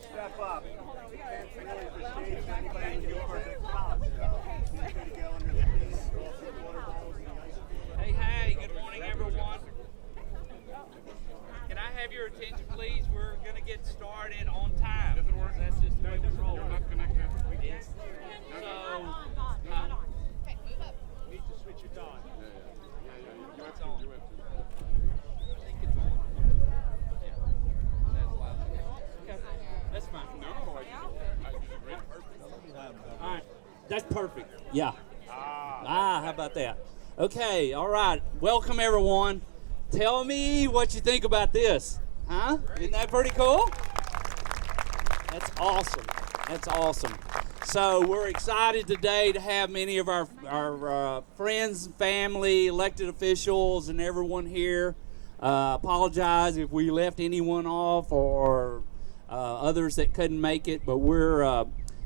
step up. Can't really proceed to anybody who for the top. Feel free to go under the trees, go up the water bottles and the ice. Hey, good morning, everyone. Can I have your attention, please? We're going to get started on time. Does it work? That's just the way we roll. You're not connected. Yes. So, You need to switch it on. You have it's to. on. You have to. I think it's on. Yeah. That's loud. Okay. That's fine. No, I did a great perfect. All right. That's perfect. Yeah. How about that? Okay, all right. Welcome, everyone. Tell me what you think about this. Huh? Isn't that pretty cool? That's awesome. That's awesome. So we're excited today to have many of our friends and family, elected officials, and everyone here. Apologize if we left anyone off or others that couldn't make it, but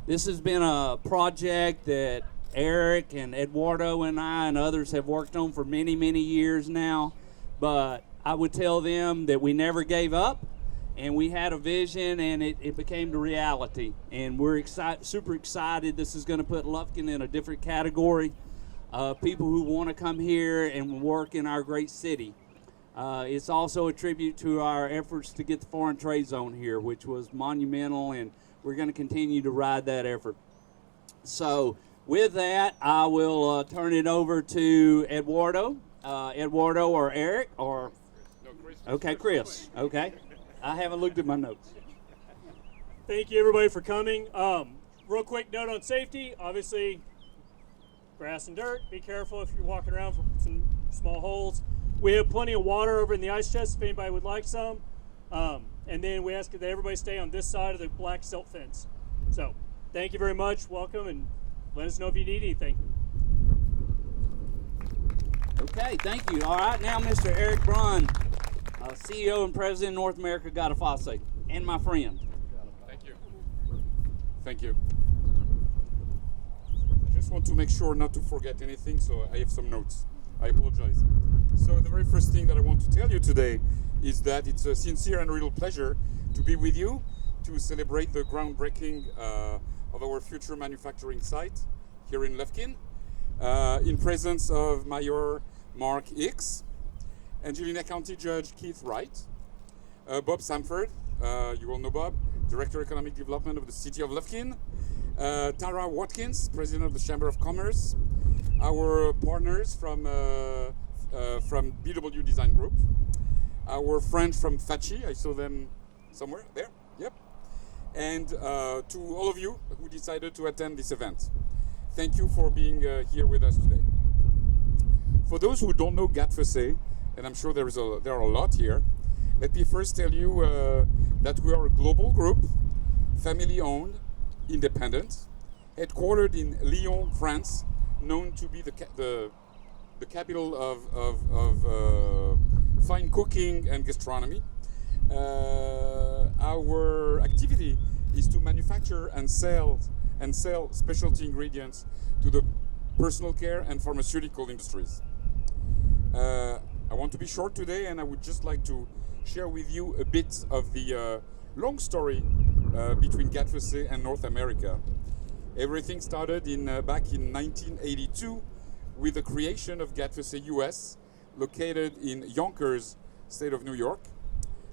this has been a project that Eric and Eduardo and I and others have worked on for many, many years now. But I would tell them that we never gave up, and we had a vision, and it became the reality. And we're super excited. This is going to put Lufkin in a different category of people who want to come here and work in our great city. It's also a tribute to our efforts to get the foreign trade zone here, which was monumental, and we're going to continue to ride that effort. So with that, I will turn it over to Eduardo. Eduardo or Eric or No, Chris. okay, Chris. Okay, I haven't looked at my notes. Thank you, everybody, for coming. Real quick note on safety. Obviously, grass and dirt. Be careful if you're walking around for some small holes. We have plenty of water over in the ice chest if anybody would like some. And then we ask that everybody stay on this side of the black silt fence. So, thank you very much. Welcome, and let us know if you need anything. Okay, thank you. All right, now Mr. Eric Brunn, CEO and President North America Gattefossé, and my friend. Thank you. Thank you. I just want to make sure not to forget anything, so I have some notes. I apologize. So the very first thing that I want to tell you today is that it's a sincere and real pleasure to be with you to celebrate the groundbreaking of our future manufacturing site here in Lufkin, in presence of Mayor Mark Hicks, Angelina County Judge Keith Wright, Bob Samford, you all know Bob, Director Economic Development of the City of Lufkin, Tara Watkins, President of the Chamber of Commerce, our partners from BW Design Group, our friends from Fachi, I saw them somewhere there, yep, and to all of you who decided to attend this event. Thank you for being here with us today. For those who don't know Gattefossé, and I'm sure there are a lot here, let me first tell you that we are a global group, family-owned, independent, headquartered in Lyon, France, known to be the capital of fine cooking and gastronomy. Our activity is to manufacture and sell specialty ingredients to the personal care and pharmaceutical industries. I want to be short today, and I would just like to share with you a bit of the long story between Gattefossé and North America. Everything started back in 1982 with the creation of Gattefossé US, located in Yonkers, state of New York,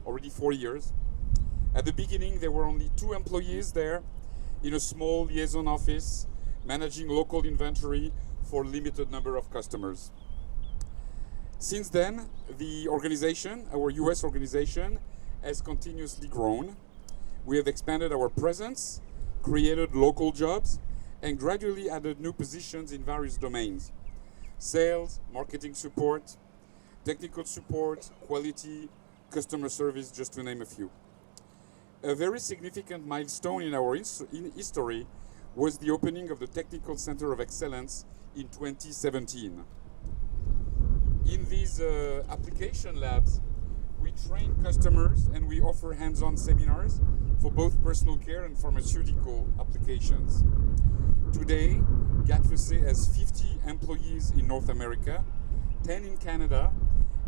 already 4 years. At the beginning, there were only 2 employees there in a small liaison office, managing local inventory for a limited number of customers. Since then, the organization, our US organization, has continuously grown. We have expanded our presence, created local jobs, and gradually added new positions in various domains: sales, marketing support, technical support, quality, customer service, just to name a few. A very significant milestone in our history was the opening of the Technical Center of Excellence in 2017. In these application labs, we train customers and we offer hands-on seminars for both personal care and pharmaceutical applications. Today, Gattefossé has 50 employees in North America, 10 in Canada,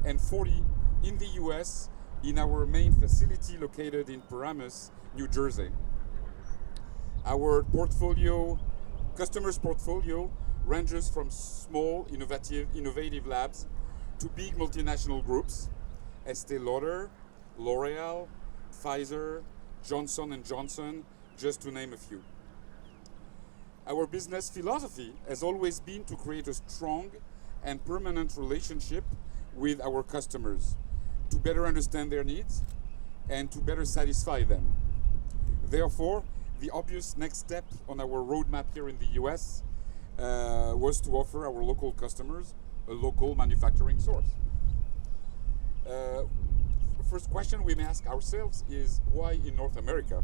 and 40 in the US in our main facility located in Paramus, New Jersey. Our customers' portfolio ranges from small, innovative labs to big multinational groups, Estée Lauder, L'Oreal, Pfizer, Johnson & Johnson, just to name a few. Our business philosophy has always been to create a strong and permanent relationship with our customers, to better understand their needs and to better satisfy them. Therefore, the obvious next step on our roadmap here in the US was to offer our local customers a local manufacturing source. The first question we may ask ourselves is, why in North America?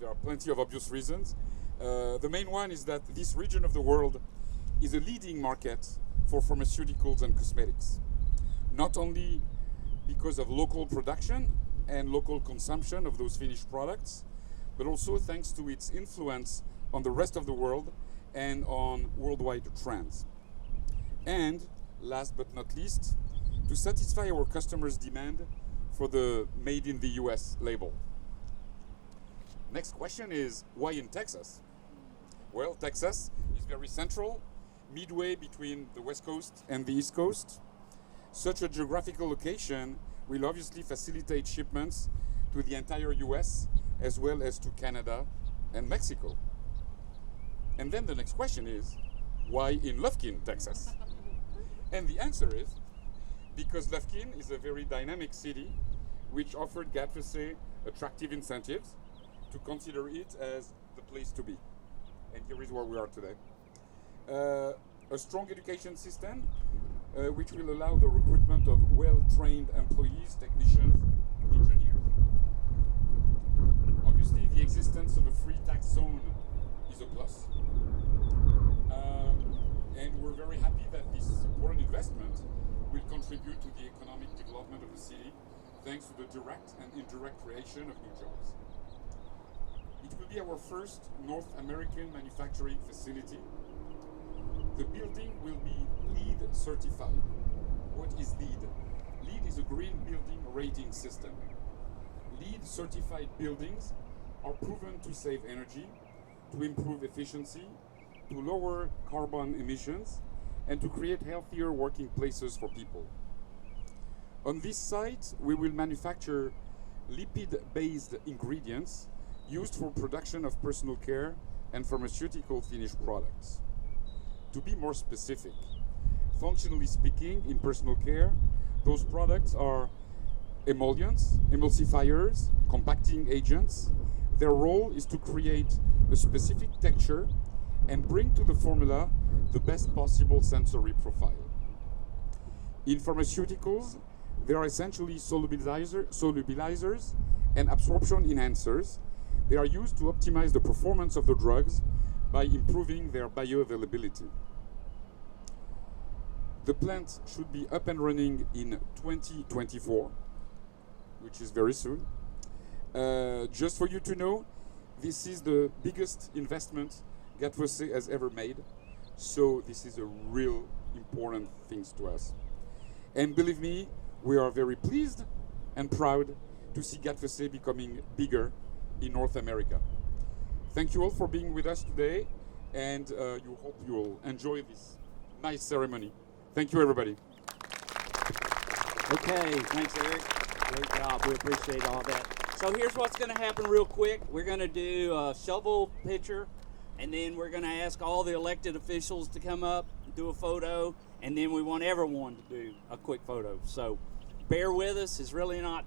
There are plenty of obvious reasons. The main one is that this region of the world is a leading market for pharmaceuticals and cosmetics, not only because of local production and local consumption of those finished products, but also thanks to its influence on the rest of the world and on worldwide trends. And last but not least, to satisfy our customers' demand for the Made in the US label. Next question is, why in Texas? Well, Texas is very central, midway between the West Coast and the East Coast. Such a geographical location will obviously facilitate shipments to the entire US as well as to Canada and Mexico. And then the next question is, why in Lufkin, Texas? And the answer is, because Lufkin is a very dynamic city which offered Gattefossé attractive incentives to consider it as the place to be. And here is where we are today. A strong education system which will allow the recruitment of well-trained employees, technicians, engineers. Obviously, the existence of a free tax zone is a plus. And we're very happy that this important investment will contribute to the economic development of the city thanks to the direct and indirect creation of new jobs. It will be our first North American manufacturing facility. The building will be LEED certified. What is LEED? LEED is a green building rating system. LEED certified buildings are proven to save energy, to improve efficiency, to lower carbon emissions, and to create healthier working places for people. On this site, we will manufacture lipid-based ingredients used for production of personal care and pharmaceutical finished products. To be more specific, functionally speaking, in personal care, those products are emollients, emulsifiers, compacting agents. Their role is to create a specific texture and bring to the formula the best possible sensory profile. In pharmaceuticals, they are essentially solubilizers and absorption enhancers. They are used to optimize the performance of the drugs by improving their bioavailability. The plant should be up and running in 2024, which is very soon. Just for you to know, this is the biggest investment Gattefossé has ever made, so this is a real important thing to us. And believe me, we are very pleased and proud to see Gattefossé becoming bigger in North America. Thank you all for being with us today, and you hope you will enjoy this nice ceremony. Thank you, everybody. Okay, thanks, Eric. Great job. We appreciate all that. So here's what's going to happen real quick. We're going to do a shovel picture, and then we're going to ask all the elected officials to come up, do a photo, and then we want everyone to do a quick photo. So bear with us. It's really not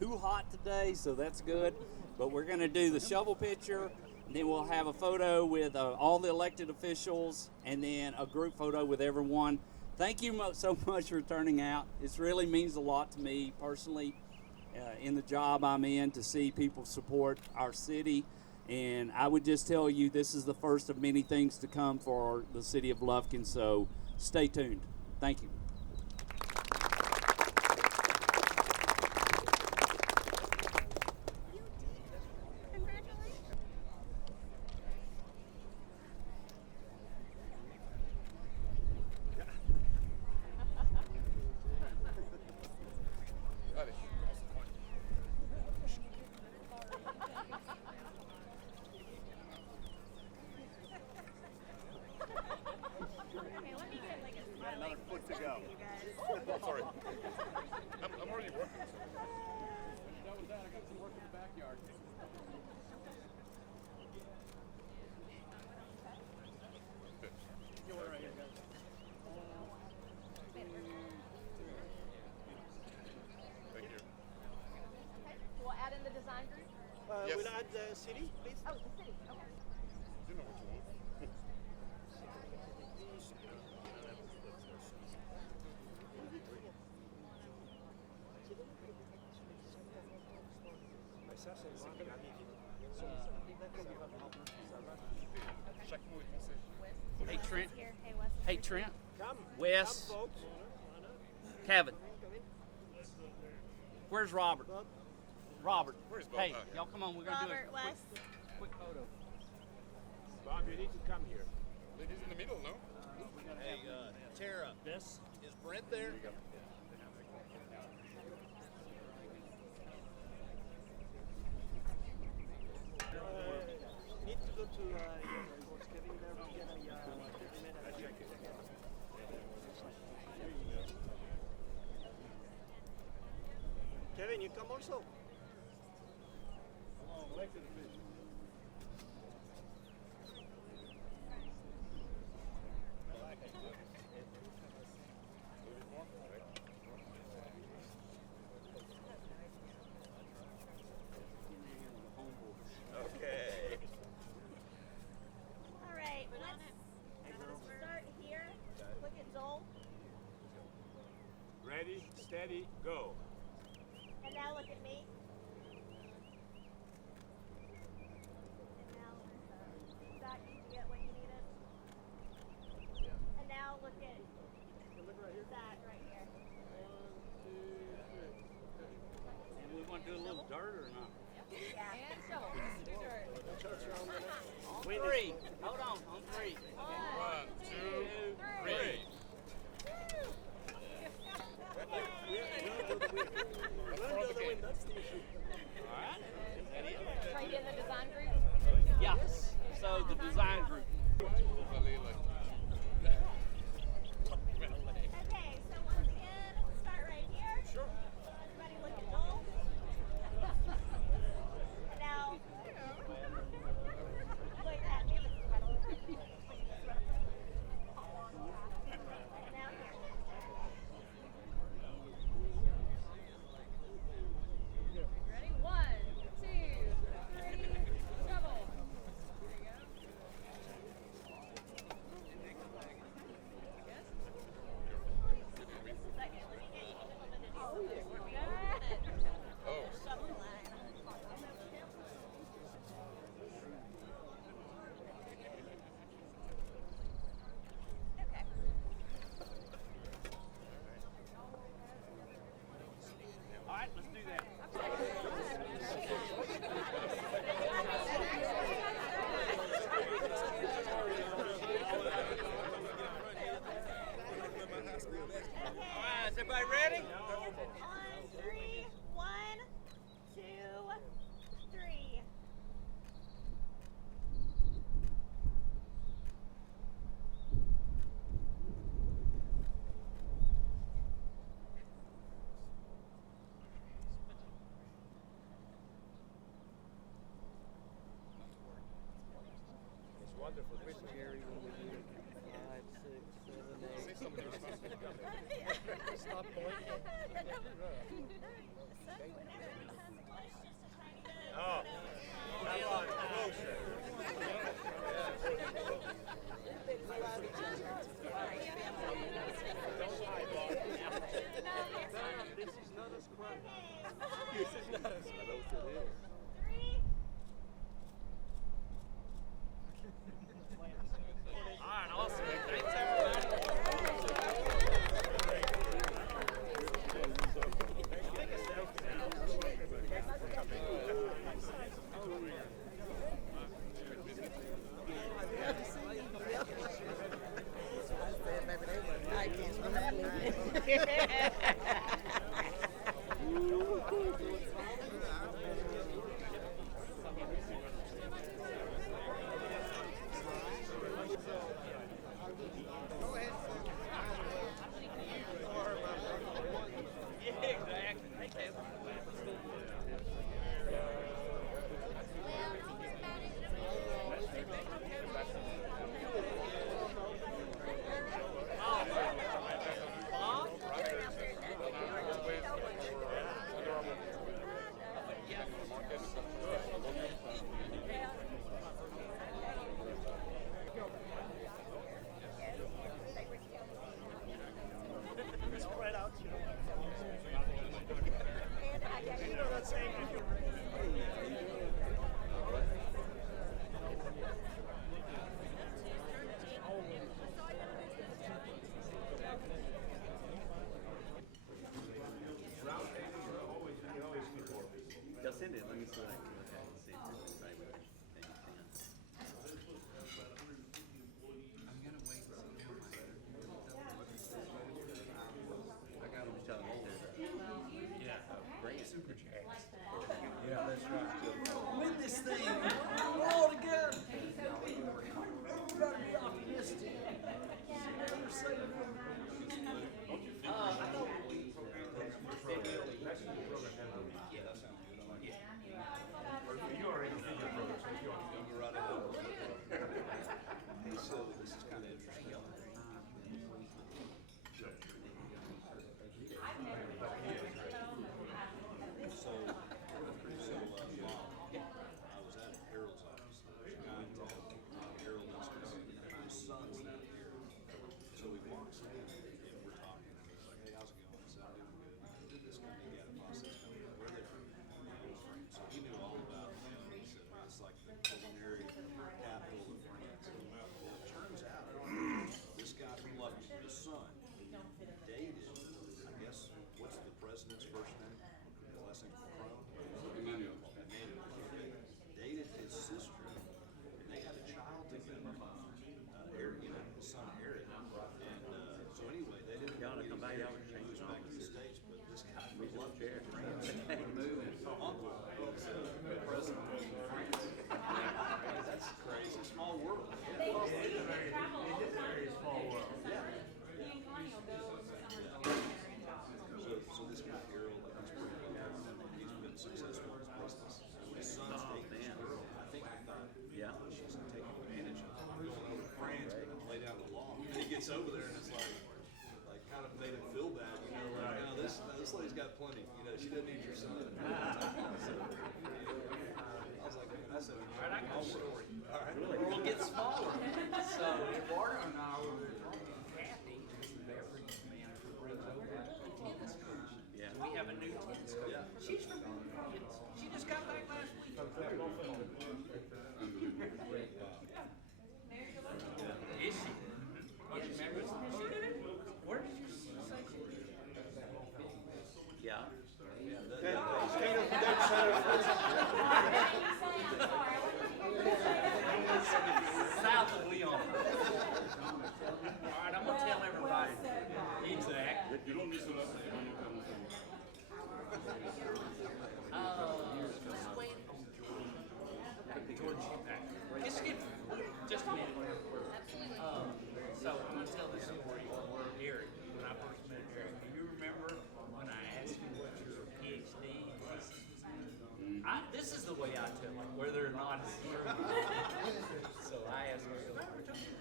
too hot today, so that's good. But we're going to do the shovel picture, and then we'll have a photo with all the elected officials, and then a group photo with everyone. Thank you so much for turning out. It really means a lot to me personally in the job I'm in to see people support our city. And I would just tell you this is the first of many things to come for the city of Lufkin, so stay tuned. Thank you. We'll add in the design group. Yes. We'll add the city, please. Oh, the city. Okay. You know what you want. Hey Trent. Here. Hey, Wes. Hey Trent. Come. Wes. Come, folks. Kevin. Come in. Where's Robert? Robert. Where's Bob? Hey, Oh, yeah. y'all come on. We're gonna do Robert, a Wes. quick photo. Bob, you need to come here. Ladies in the middle, no? Hey, Tara, This. is Brent there? Need to go to Coach Kevin there to get a 30-minute check. Kevin, you come also. Okay. All right. Let's start here. Look at Joel. Ready, steady, go. And now look at me. And now, Zach, did you get what you needed? And now look at Zach right here. And we want to do a little dirt or not? Yeah. And shovel. On three. Hold on. On three. 1, 2, 3. Are you in the design group? Yeah. So the design group. Okay, so once again, start right here. Sure. Everybody look at Joel. And now, look at me. And now here. Ready? 1, 2, 3, double. Second, let me get you implemented. Oh. Shovel line. Okay. All right, let's do that. All right, is everybody ready? On 3, 1, 2, 3. It's wonderful. Chris Gary when we do 5, 6, 7, 8. Stop pointing. Oh, come on, closer. Don't hide, Bob. This is not a scrub. This is not a scrub. 3. All right, awesome. Thanks, everybody. intended. Let me see what I can look at and see if it's right with it. Maybe 10. I'm gonna wait and see how my. I got him telling me that. Yeah. Great super jacks. Yeah, that's right. Win this thing. We're all together. Everybody be optimistic. Never say over there and it's like kind of made him feel bad, you know, like, no, this lady's got plenty, you know, she doesn't need your son. So, I was like, man, that's a All right, I got a story. All right. The world gets smaller. So Eduardo and I were talking. Kathy is the beverage manager, brings over the tennis coach. Yeah. We have a new tennis coach. Yeah. She's from she just got back last week. Is she? Yes, remember? Where did you say she lived? Yeah. South of Leon. All right, I'm gonna tell everybody. Exact. You don't miss a lot. Just a minute. So I'm gonna tell the story of Eric. When I first met Eric, do you remember when I asked you what your PhD thesis was in? This is the way I tell it, whether or not it's true. So I asked him,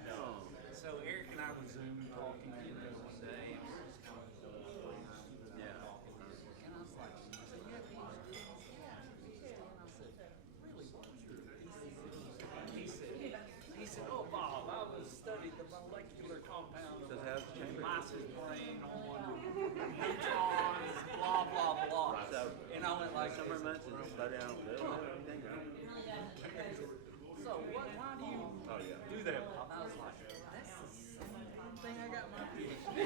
no. So Eric and I were Zoom talking one day, and we were just kind of talking. And I was like, I said, you have PhD? Yeah. And I said, really, what was your thesis? He said, oh, Bob, I was studying the molecular compound of mice's brain on neutrons, blah, blah, blah. So, and I went like, summer months and slow down a little bit. so why do you do that, Bob? I was like, that's the same thing I got my PhD.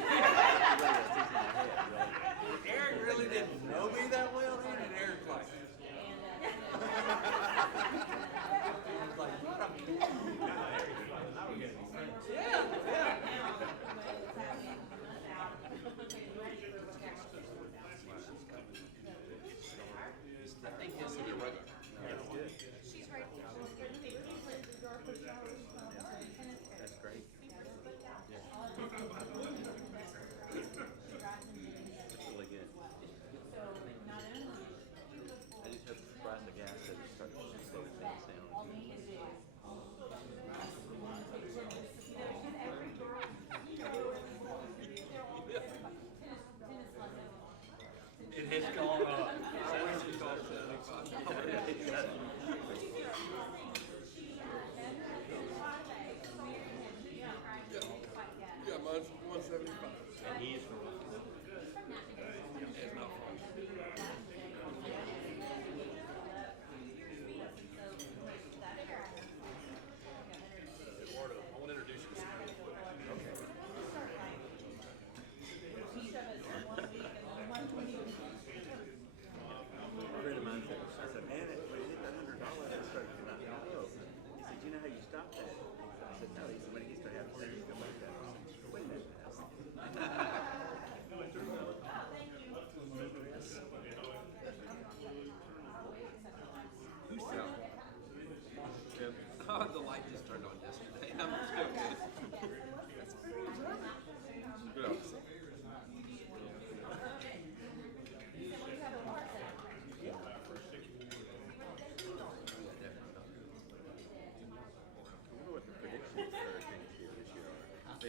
Eric really didn't know me that well then, and Eric's like, I was like, what am I doing? Yeah. I think this is right. She's right here. That's great.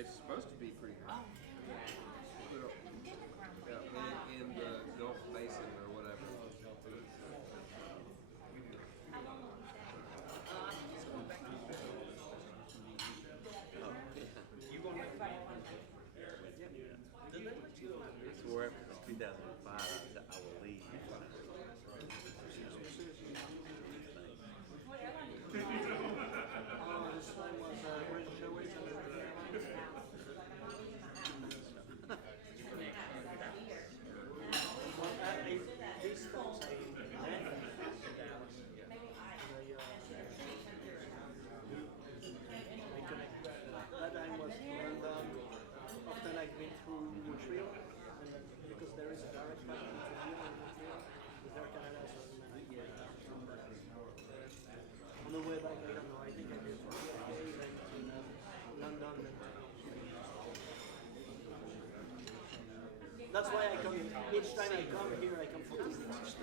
It's supposed to be pretty high. In the Gulf Basin or whatever. You gonna make Before 2005, I said I will leave. That time was London. Often I've been through Montreal, and because there is a direct path between here and Montreal, with Air Canada, so on the way back, I don't know, I think I did from here, then to London. That's why I come, each time I come here, I come for 2 weeks.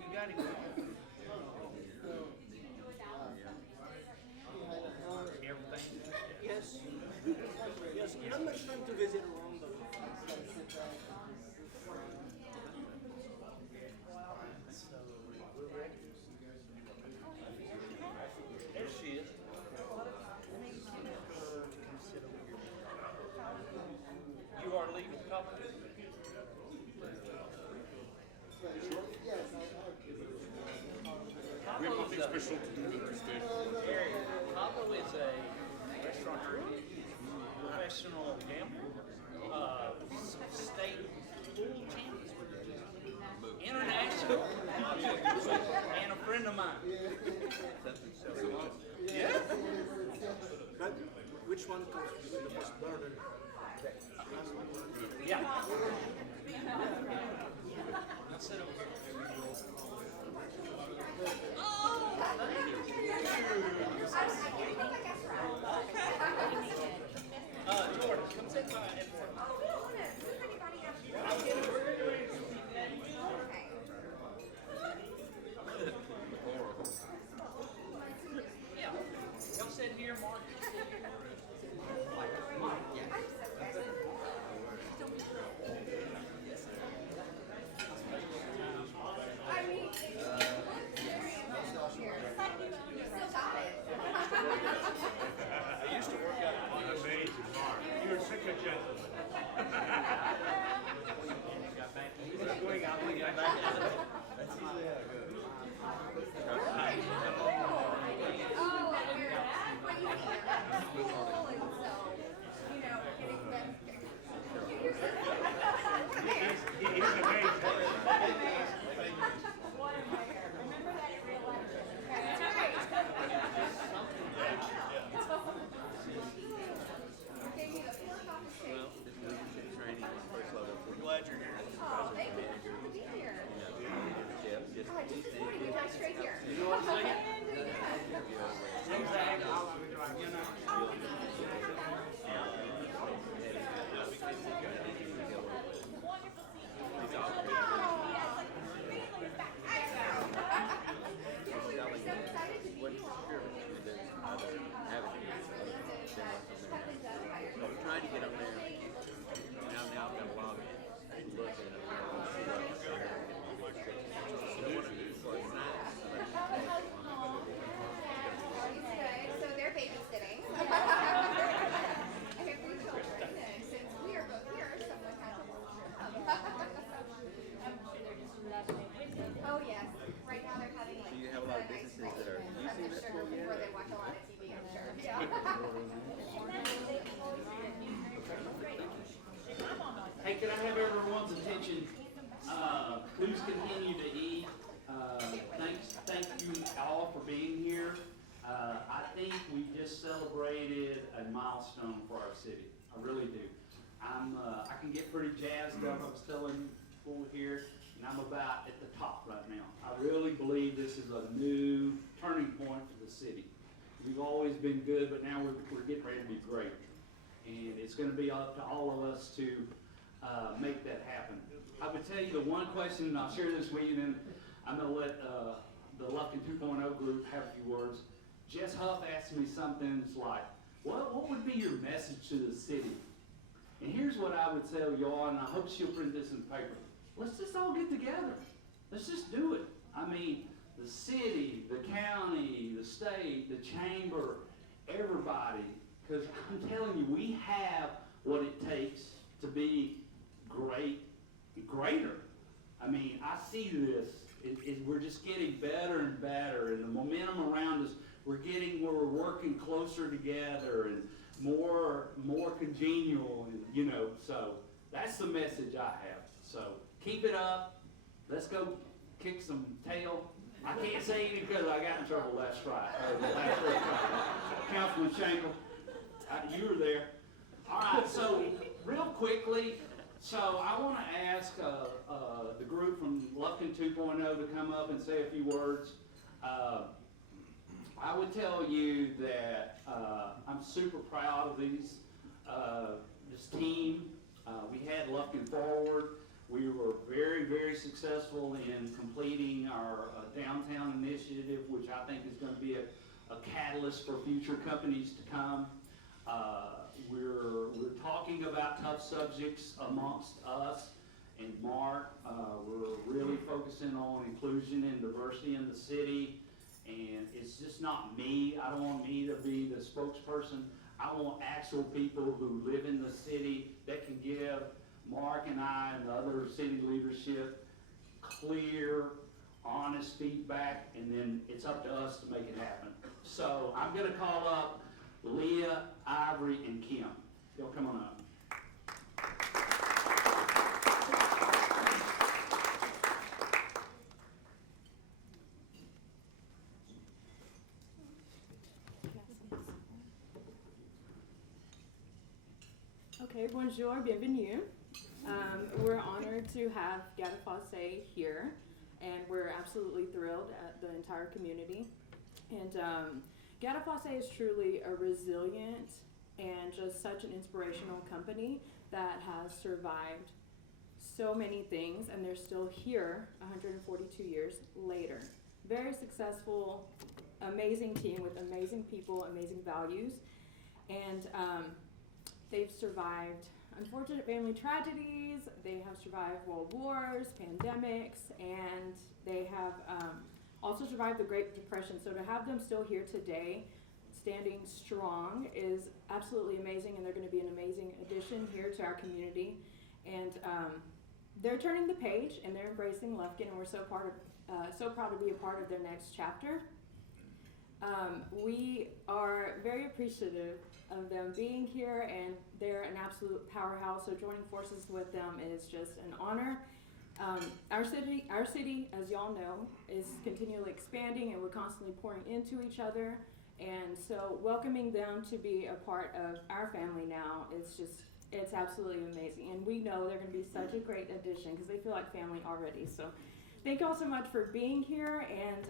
You got him. Everything. Yes. Yes, not much time to visit around, but There she is. You are leaving the company? We have nothing special to do with Tuesday. Pablo is a restaurateur, professional gambler, state pool champion, international, and a friend of mine. Yeah. but which one comes with the most burden? Yeah. I said it was. Jordan, come sit by it. Yeah. Come sit here, Mark. I used to work out. Amazing, Mark. You're such a gentleman. Going out, we got back. That's usually how it goes. He's amazing. Well, this leadership training is first level. We're glad you're here. Oh, thank you. Happy to be here. Leadership, just God, just this morning, you guys straight here. You know what I'm saying? Exactly. You know. I'm trying to get up there. Now I've got to log in. Look at it. So they're babysitting. I have 3 children, and since we are both here, someone has to watch them. Oh yes. Right now they're having like Do you have a lot of nice businesses that are using this sugar tool yet? before they watch a lot of TV, I'm sure. Yeah. Hey, can I have everyone's attention? Please continue to eat. Thank you all for being here. I think we just celebrated a milestone for our city. I really do. I can get pretty jazzed up. I was telling people here, and I'm about at the top right now. I really believe this is a new turning point for the city. We've always been good, but now we're getting ready to be great. And it's going to be up to all of us to make that happen. I would tell you the one question, and I'll share this with you, and then I'm going to let the Lufkin 2.0 group have a few words. Jess Huff asked me something like, what would be your message to the city? And here's what I would tell y'all, and I hope she'll print this in paper. Let's just all get together. Let's just do it. I mean, the city, the county, the state, the chamber, everybody. Because I'm telling you, we have what it takes to be greater. I mean, I see this. We're just getting better and better, and the momentum around us, we're working closer together and more congenial, and, you know, so that's the message I have. So keep it up. Let's go kick some tail. I can't say any because I got in trouble last Friday. Councilman Schenkel, you were there. All right, so real quickly, so I want to ask the group from Lufkin 2.0 to come up and say a few words. I would tell you that I'm super proud of this team. We had Lufkin Forward. We were very, very successful in completing our downtown initiative, which I think is going to be a catalyst for future companies to come. We're talking about tough subjects amongst us and Mark. We're really focusing on inclusion and diversity in the city. And it's just not me. I don't want me to be the spokesperson. I want actual people who live in the city that can give Mark and I and the other city leadership clear, honest feedback, and then it's up to us to make it happen. So I'm going to call up Leah, Ivory, and Kim. Y'all come on up. Okay, bonjour, bienvenue. We're honored to have Gattefossé here, and we're absolutely thrilled at the entire community. And Gattefossé is truly a resilient and just such an inspirational company that has survived so many things, and they're still here 142 years later. Very successful, amazing team with amazing people, amazing values, and they've survived unfortunate family tragedies, they have survived world wars, pandemics, and they have also survived the Great Depression. So to have them still here today, standing strong, is absolutely amazing, and they're going to be an amazing addition here to our community. And they're turning the page, and they're embracing Lufkin, and we're so proud to be a part of their next chapter. We are very appreciative of them being here, and they're an absolute powerhouse, so joining forces with them is just an honor. Our city, as y'all know, is continually expanding, and we're constantly pouring into each other, and so welcoming them to be a part of our family now is just, it's absolutely amazing, and we know they're going to be such a great addition because they feel like family already. So thank y'all so much for being here, and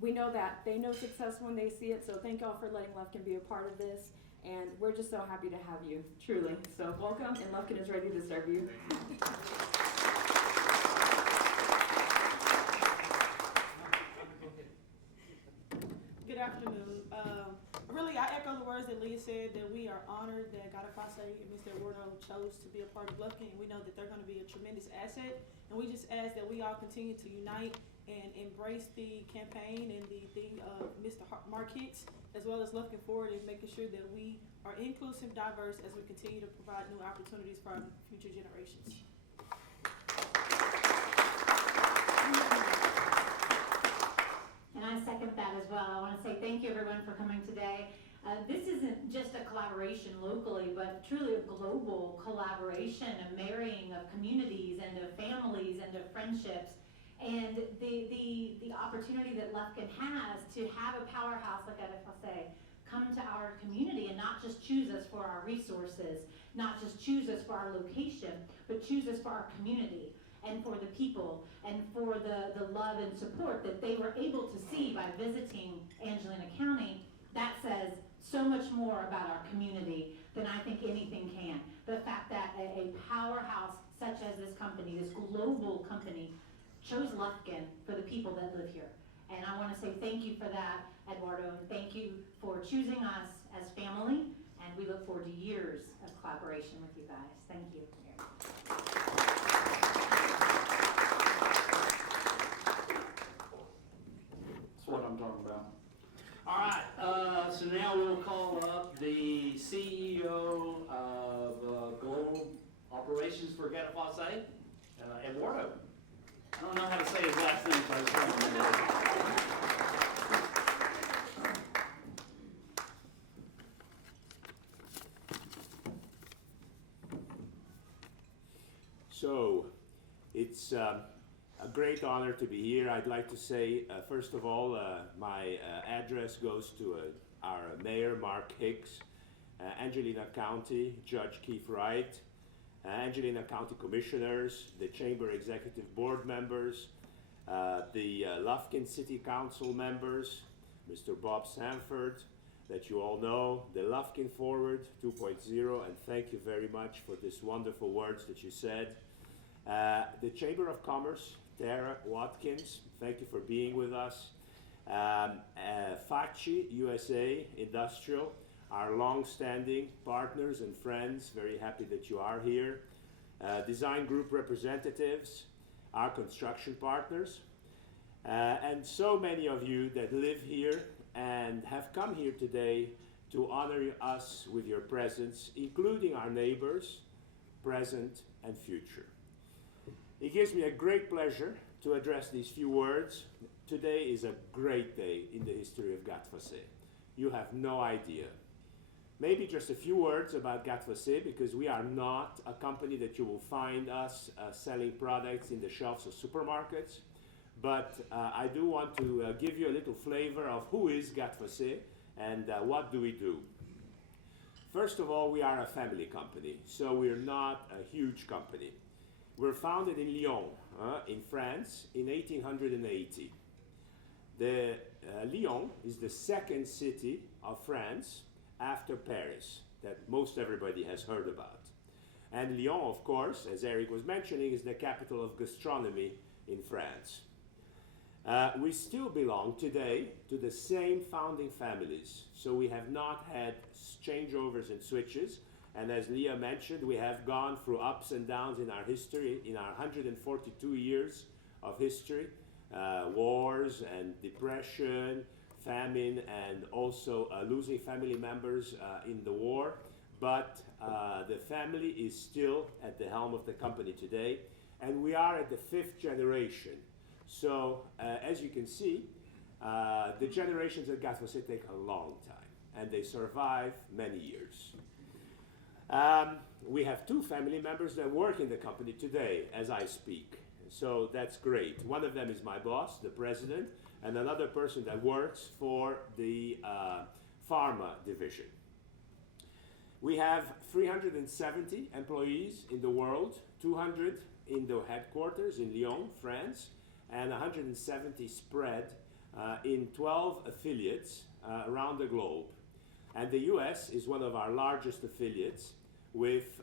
we know that they know success when they see it, so thank y'all for letting Lufkin be a part of this, and we're just so happy to have you, truly. So welcome, and Lufkin is ready to serve you. Good afternoon. Really, I echo the words that Leah said, that we are honored that Gattefossé and Mr. Eduardo chose to be a part of Lufkin, and we know that they're going to be a tremendous asset, and we just ask that we all continue to unite and embrace the campaign and the thing of Mr. Mark Hicks, as well as Lufkin Forward, and making sure that we are inclusive, diverse, as we continue to provide new opportunities for our future generations. And I second that as well. I want to say thank you everyone for coming today. This isn't just a collaboration locally, but truly a global collaboration, a marrying of communities and of families and of friendships. And the opportunity that Lufkin has to have a powerhouse like Gattefossé come to our community and not just choose us for our resources, not just choose us for our location, but choose us for our community and for the people and for the love and support that they were able to see by visiting Angelina County. That says so much more about our community than I think anything can. The fact that a powerhouse such as this company, this global company, chose Lufkin for the people that live here. And I want to say thank you for that, Eduardo, and thank you for choosing us as family, and we look forward to years of collaboration with you guys. Thank you. That's what I'm talking about. All right, so now we'll call up the CEO of Global Operations for Gattefossé, Eduardo. I don't know how to say his last name, so I just want to remember. So, it's a great honor to be here. I'd like to say, first of all, my address goes to our Mayor, Mark Hicks, Angelina County, Judge Keith Wright, Angelina County Commissioners, the Chamber Executive Board members, the Lufkin City Council members, Mr. Bob Sanford, that you all know, the Lufkin Forward 2.0, and thank you very much for these wonderful words that you said. The Chamber of Commerce, Tara Watkins, thank you for being with us. Facci USA Industrial, our long-standing partners and friends, very happy that you are here. Design Group representatives, our construction partners, and so many of you that live here and have come here today to honor us with your presence, including our neighbors, present and future. It gives me a great pleasure to address these few words. Today is a great day in the history of Gattefossé. You have no idea. Maybe just a few words about Gattefossé, because we are not a company that you will find us selling products in the shelves of supermarkets. But I do want to give you a little flavor of who is Gattefossé and what do we do. First of all, we are a family company, so we're not a huge company. We're founded in Lyon, in France, in 1880. Lyon is the second city of France after Paris that most everybody has heard about. And Lyon, of course, as Eric was mentioning, is the capital of gastronomy in France. We still belong today to the same founding families, so we have not had changeovers and switches. And as Leah mentioned, we have gone through ups and downs in our history, in our 142 years of history, wars and depression, famine, and also losing family members in the war. But the family is still at the helm of the company today, and we are at the 5th generation. So, as you can see, the generations at Gattefossé take a long time, and they survive many years. We have 2 family members that work in the company today as I speak. So that's great. One of them is my boss, the president, and another person that works for the pharma division. We have 370 employees in the world, 200 in the headquarters in Lyon, France, and 170 spread in 12 affiliates around the globe. And the US is one of our largest affiliates with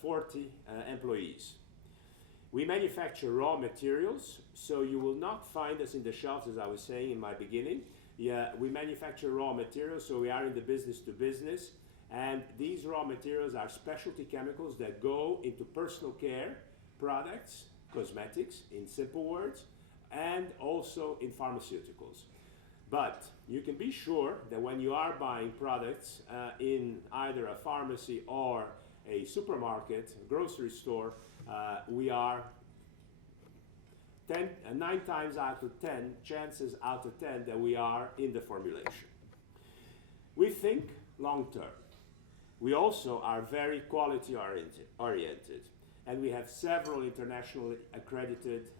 40 employees. We manufacture raw materials, so you will not find us in the shelves, as I was saying in my beginning. Yeah, we manufacture raw materials, so we are in the business to business. And these raw materials are specialty chemicals that go into personal care products, cosmetics, in simple words, and also in pharmaceuticals. But you can be sure that when you are buying products in either a pharmacy or a supermarket, a grocery store, we are 9 times out of 10, chances out of 10 that we are in the formulation. We think long term. We also are very quality oriented. And we have several internationally accredited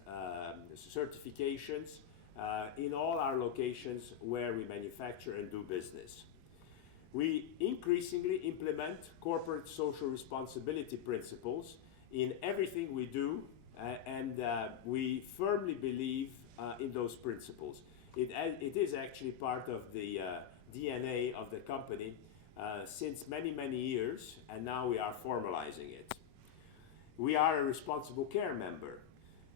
certifications in all our locations where we manufacture and do business. We increasingly implement corporate social responsibility principles in everything we do, and we firmly believe in those principles. It is actually part of the DNA of the company since many, many years, and now we are formalizing it. We are a responsible care member.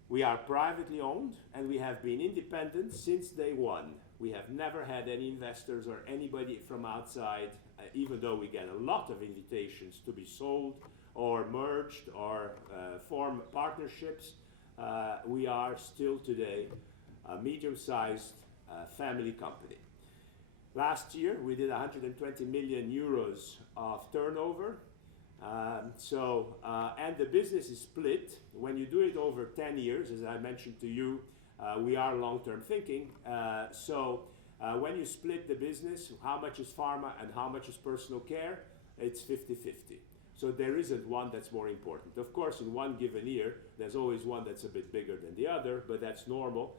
We are privately owned, and we have been independent since day one. We have never had any investors or anybody from outside even though we get a lot of invitations to be sold or merged or form partnerships, we are still today a medium-sized family company. Last year, we did 120 million euros of turnover. And the business is split. When you do it over 10 years, as I mentioned to you, we are long-term thinking. When you split the business, how much is pharma and how much is personal care, it's 50-50. So there isn't one that's more important. Of course, in one given year, there's always one that's a bit bigger than the other, but that's normal.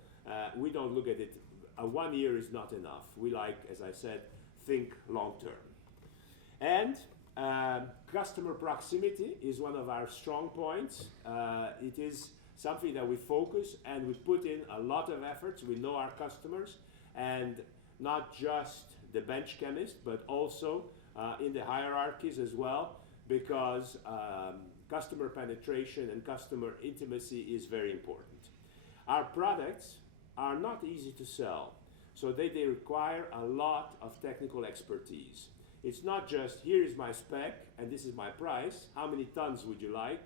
We don't look at it, 1 year is not enough. We like, as I said, think long-term. And customer proximity is one of our strong points. It is something that we focus and we put in a lot of efforts. We know our customers, and not just the bench chemist, but also in the hierarchies as well, because customer penetration and customer intimacy is very important. Our products are not easy to sell, so they require a lot of technical expertise. It's not just, here is my spec and this is my price, how many tons would you like?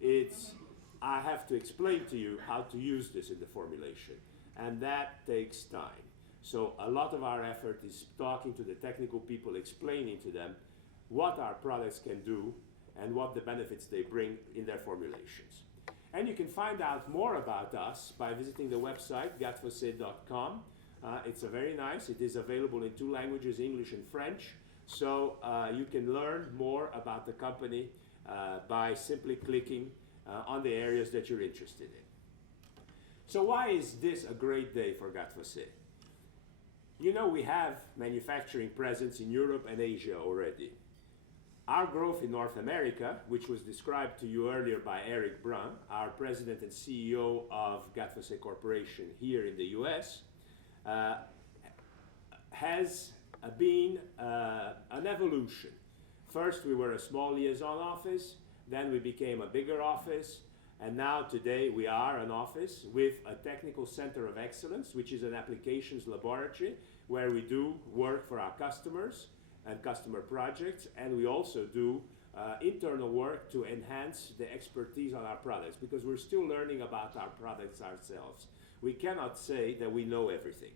It's, I have to explain to you how to use this in the formulation, and that takes time. So a lot of our effort is talking to the technical people, explaining to them what our products can do and what the benefits they bring in their formulations. And you can find out more about us by visiting the website, gattefossé.com. It's a very nice, it is available in 2 languages, English and French. So you can learn more about the company by simply clicking on the areas that you're interested in. So why is this a great day for Gattefossé? You know, we have manufacturing presence in Europe and Asia already. Our growth in North America, which was described to you earlier by Eric Brun, our president and CEO of Gattefossé Corporation here in the US, has been an evolution. First, we were a small liaison office, then we became a bigger office, and now today we are an office with a technical center of excellence, which is an applications laboratory where we do work for our customers and customer projects, and we also do internal work to enhance the expertise on our products, because we're still learning about our products ourselves. We cannot say that we know everything.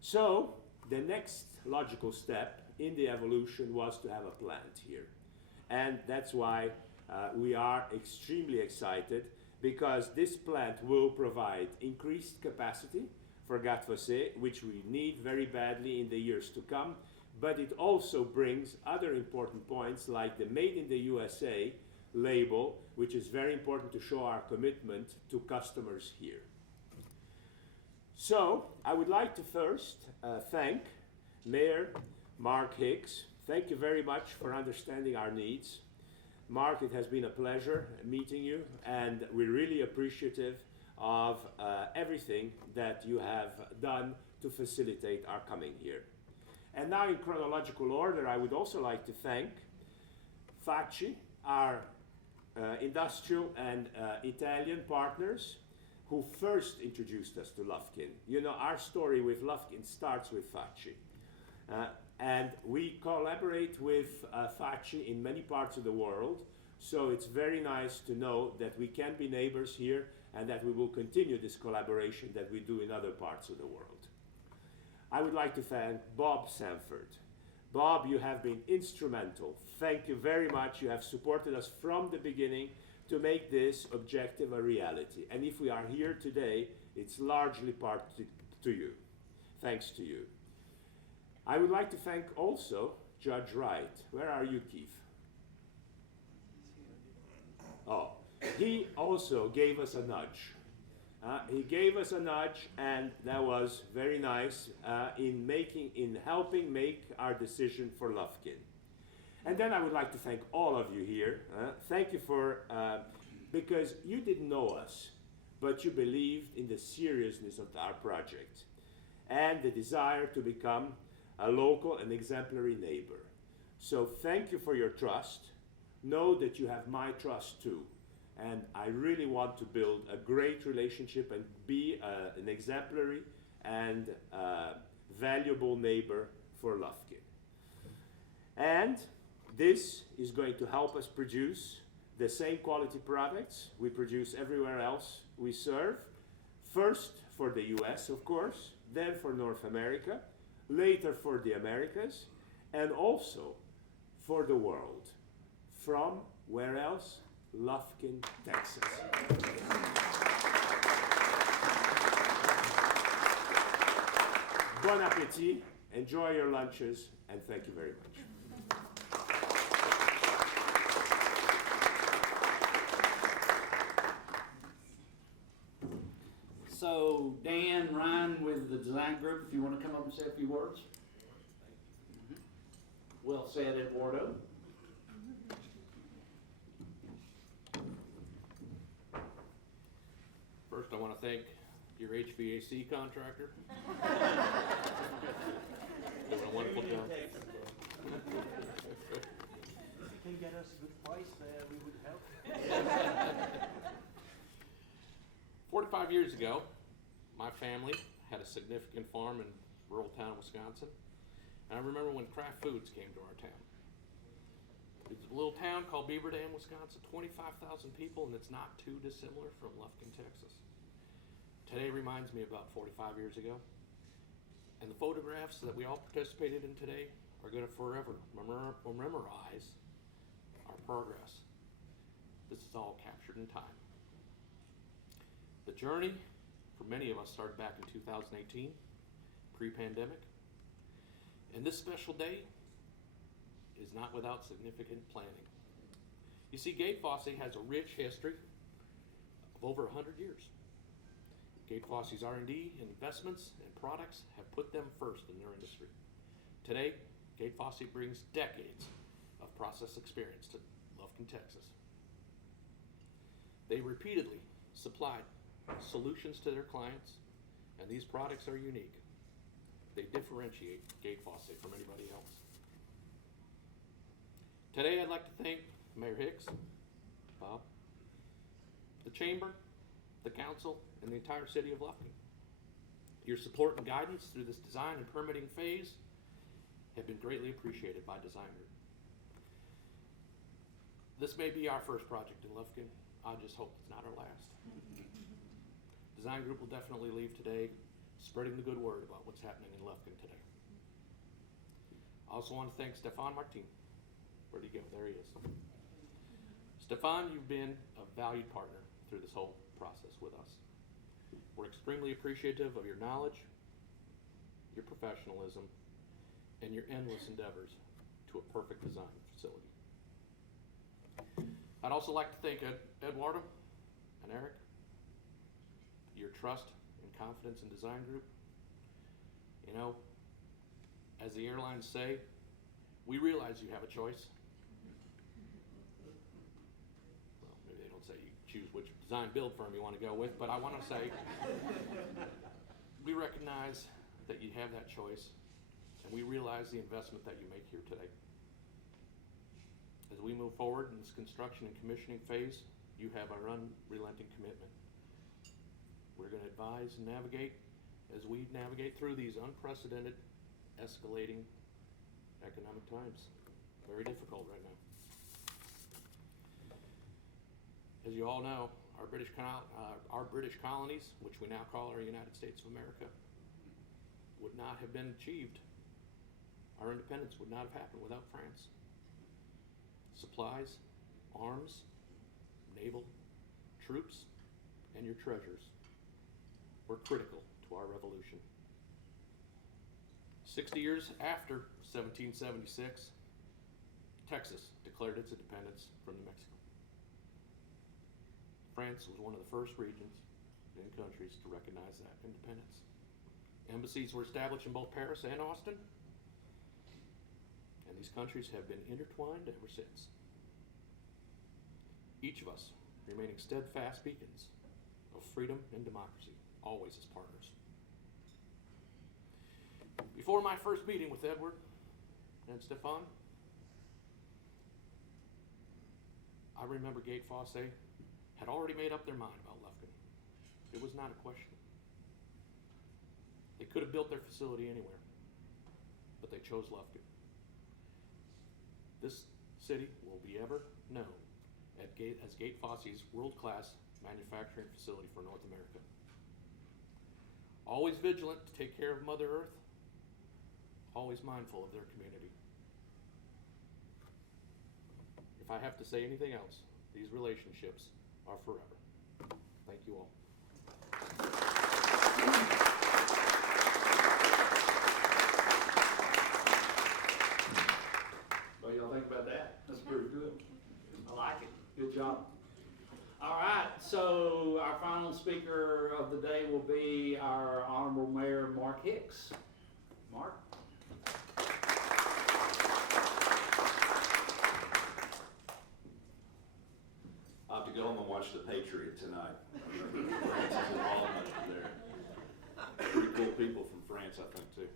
So the next logical step in the evolution was to have a plant here. And that's why we are extremely excited, because this plant will provide increased capacity for Gattefossé, which we need very badly in the years to come. But it also brings other important points like the Made in the USA label, which is very important to show our commitment to customers here. So I would like to first thank Mayor Mark Hicks. Thank you very much for understanding our needs. Mark, it has been a pleasure meeting you, and we're really appreciative of everything that you have done to facilitate our coming here. And now in chronological order, I would also like to thank Facci, our industrial and Italian partners, who first introduced us to Lufkin. You know, our story with Lufkin starts with Facci. And we collaborate with Facci in many parts of the world, so it's very nice to know that we can be neighbors here and that we will continue this collaboration that we do in other parts of the world. I would like to thank Bob Sanford. Bob, you have been instrumental. Thank you very much. You have supported us from the beginning to make this objective a reality. And if we are here today, it's largely part to you. Thanks to you. I would like to thank also Judge Wright. Where are you, Keith? Oh, he also gave us a nudge. He gave us a nudge, and that was very nice in helping make our decision for Lufkin. And then I would like to thank all of you here. Thank you for, because you didn't know us, but you believed in the seriousness of our project and the desire to become a local and exemplary neighbor. So thank you for your trust. Know that you have my trust too. And I really want to build a great relationship and be an exemplary and valuable neighbor for Lufkin. And this is going to help us produce the same quality products we produce everywhere else we serve. First for the US, of course, then for North America, later for the Americas, and also for the world. From where else? Lufkin, Texas. Bon appetit, enjoy your lunches, and thank you very much. So Dan, Ryan with the design group, if you want to come up and say a few words. Well said, Eduardo. First, I want to thank your HVAC contractor. Doing a wonderful job. If you can get us a good price there, we would help. 45 years ago, my family had a significant farm in rural town, Wisconsin. And I remember when Kraft Foods came to our town. It's a little town called Beaver Dam, Wisconsin, 25,000 people, and it's not too dissimilar from Lufkin, Texas. Today reminds me about 45 years ago. And the photographs that we all participated in today are going to forever memorize our progress. This is all captured in time. The journey for many of us started back in 2018, pre-pandemic. And this special day is not without significant planning. You see, Gattefossé has a rich history of over 100 years. Gattefossé's R&D and investments and products have put them first in their industry. Today, Gattefossé brings decades of process experience to Lufkin, Texas. They repeatedly supplied solutions to their clients, and these products are unique. They differentiate Gattefossé from anybody else. Today, I'd like to thank Mayor Hicks, Bob, the Chamber, the Council, and the entire City of Lufkin. Your support and guidance through this design and permitting phase have been greatly appreciated by Design Group. This may be our first project in Lufkin. I just hope it's not our last. Design Group will definitely leave today spreading the good word about what's happening in Lufkin today. I also want to thank Stefan Martin. Where'd he go? There he is. Stefan, you've been a valued partner through this whole process with us. We're extremely appreciative of your knowledge, your professionalism, and your endless endeavors to a perfect design facility. I'd also like to thank Eduardo and Eric. Your trust and confidence in Design Group. You know, as the airlines say, we realize you have a choice. Well, maybe they don't say you choose which design build firm you want to go with, but I want to say we recognize that you have that choice, and we realize the investment that you make here today. As we move forward in this construction and commissioning phase, you have our unrelenting commitment. We're going to advise and navigate as we navigate through these unprecedented, escalating economic times. Very difficult right now. As you all know, our British colonies, which we now call our United States of America, would not have been achieved. Our independence would not have happened without France. Supplies, arms, naval, troops, and your treasures were critical to our revolution. 60 years after 1776, Texas declared its independence from New Mexico. France was one of the first regions and countries to recognize that independence. Embassies were established in both Paris and Austin, and these countries have been intertwined ever since. Each of us remaining steadfast beacons of freedom and democracy, always as partners. Before my first meeting with Edward and Stefan, I remember Gattefossé had already made up their mind about Lufkin. It was not a question. They could have built their facility anywhere, but they chose Lufkin. this city will be ever known as Gattefossé's world-class manufacturing facility for North America. Always vigilant to take care of Mother Earth, always mindful of their community. If I have to say anything else, these relationships are forever. Thank you all. What y'all think about that? That's pretty good. I like it. Good job. All right, so our final speaker of the day will be our Honorable Mayor, Mark Hicks. Mark? I have to go home and watch The Patriot tonight. France is all much there. Pretty cool people from France, I think, too.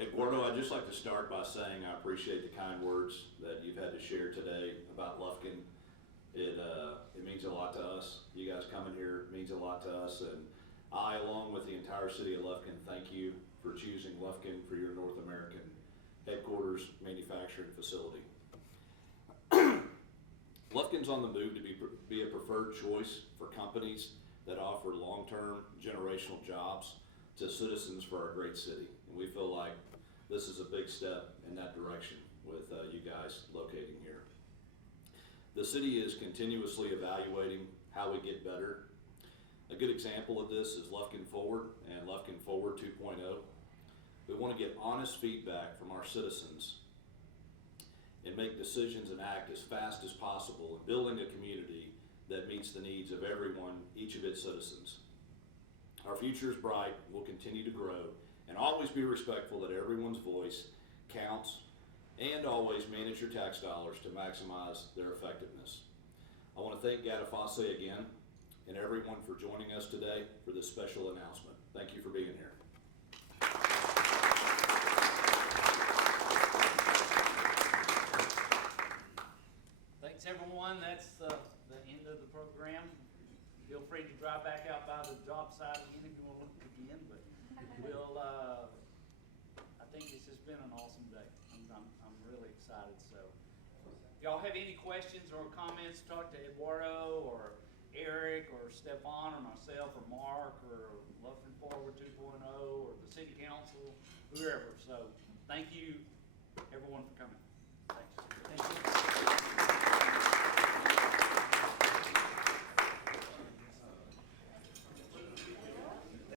Eduardo, I'd just like to start by saying I appreciate the kind words that you've had to share today about Lufkin. It means a lot to us. You guys coming here means a lot to us, and I, along with the entire city of Lufkin, thank you for choosing Lufkin for your North American headquarters manufacturing facility. Lufkin's on the move to be a preferred choice for companies that offer long-term generational jobs to citizens for our great city. And we feel like this is a big step in that direction with you guys locating here. The city is continuously evaluating how we get better. A good example of this is Lufkin Forward and Lufkin Forward 2.0. We want to get honest feedback from our citizens and make decisions and act as fast as possible in building a community that meets the needs of everyone, each of its citizens. Our future is bright, we'll continue to grow, and always be respectful that everyone's voice counts, and always manage your tax dollars to maximize their effectiveness. I want to thank Gattefossé again and everyone for joining us today for this special announcement. Thank you for being here. Thanks, everyone. That's the end of the program. Feel free to drive back out by the job site again if you want to look again, but we'll, I think this has been an awesome day. I'm really excited. So if y'all have any questions or comments, talk to Eduardo or Eric or Stefan or myself or Mark or Lufkin Forward 2.0 or the City Council, whoever. So thank you